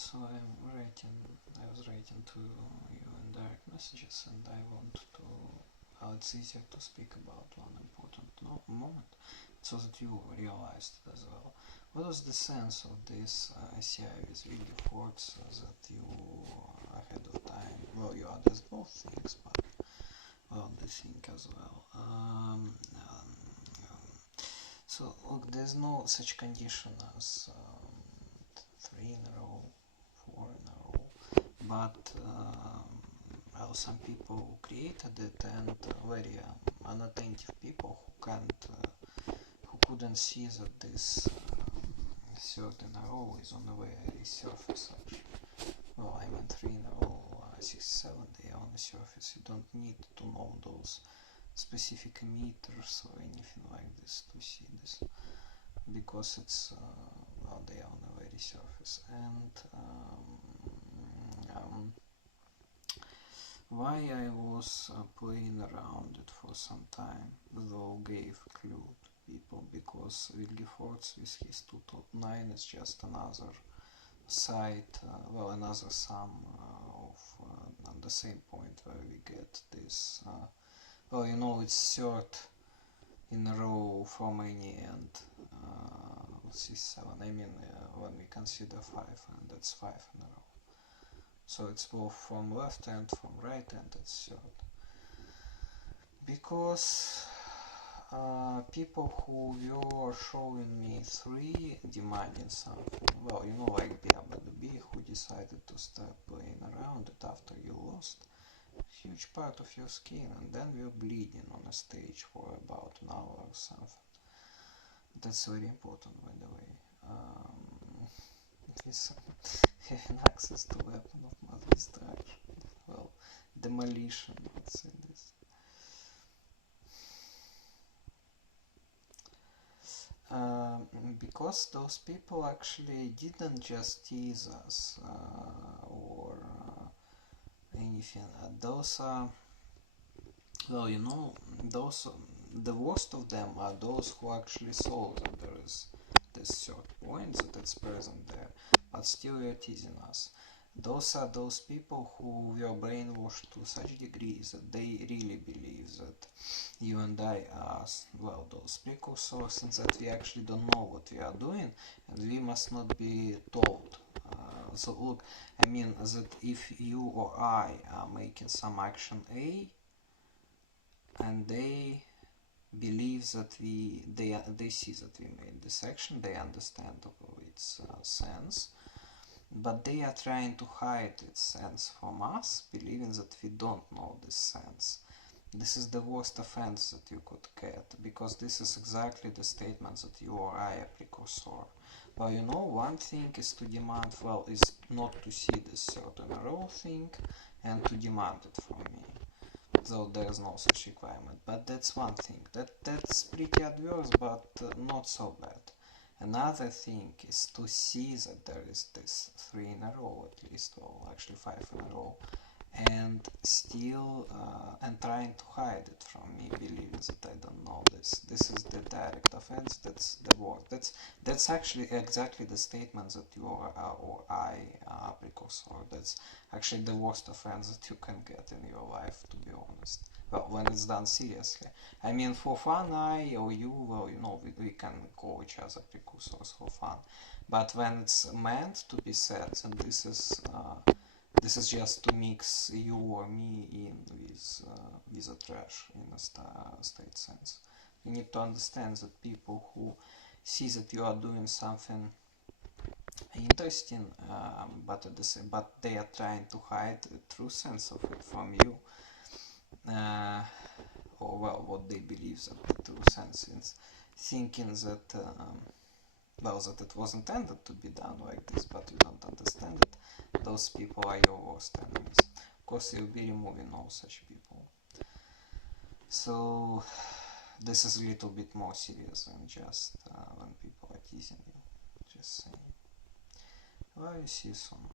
so I was writing to you in direct messages, and I want to, well, it's easier to speak about one important moment, so that you realized it as well. What was the sense of this ICI with Willie Forts that you ahead of time, well, you addressed both things, but, well, the thing as well. So, look, there's no such condition as 3 in a row, 4 in a row, but well, some people created it, and very unattentive people who couldn't see that this third in a row is on the very surface actually. Well, I mean 3 in a row, 6, 7, they are on the surface. You don't need to know those specific meters or anything like this to see this, because it's well, they are on the very surface. And why I was playing around it for some time, though gave clue to people, because Willie Forts with his 2.9 is just another side, well, another sum of on the same point where we get this, well, you know, it's third in a row from any end, C7, I mean, when we consider 5, and that's 5 in a row. So it's both from left and from right and it's third. Because people who were showing me 3 demanding something, well, you know, like B, who decided to start playing around it after you lost a huge part of your skin, and then you're bleeding on a stage for about an hour or something. That's very important, by the way. Having access to weapon of mass destruction, well, demolition, let's say this. Because those people actually didn't just tease us or anything. Those are, well, you know, those, the worst of them are those who actually saw that there is this third point, that it's present there, but still you're teasing us. Those are those people who were brainwashed to such degrees that they really believe that you and I are, well, those precursors, and that we actually don't know what we are doing, and we must not be told. So look, I mean that if you or I are making some action A, and they believe that they see that we made this action, they understand its sense, but they are trying to hide its sense from us, believing that we don't know this sense. This is the worst offense that you could get, because this is exactly the statement that you or I are precursor. Well, you know, one thing is to demand, well, is not to see this third in a row thing, and to demand it from me, though there is no such requirement. But that's one thing. That's pretty adverse, but not so bad. Another thing is to see that there is this 3 in a row at least, or actually 5 in a row, and still and trying to hide it from me, believing that I don't know this. This is the direct offense. That's the word. That's actually exactly the statement that you or I are precursor. That's actually the worst offense that you can get in your life, to be honest. Well, when it's done seriously. I mean, for fun, I or you, well, you know, we can call each other precursors for fun. But when it's meant to be said, and this is just to mix you or me in with a trash in a state sense. You need to understand that people who see that you are doing something interesting, but they are trying to hide the true sense of it from you, or well, what they believe that the true sense is, thinking that well, that it was intended to be done like this, but you don't understand it. Those people are your worst enemies. Of course, you'll be removing all such people. So this is a little bit more serious than just when people are teasing you. Just saying. Well, you see you soon.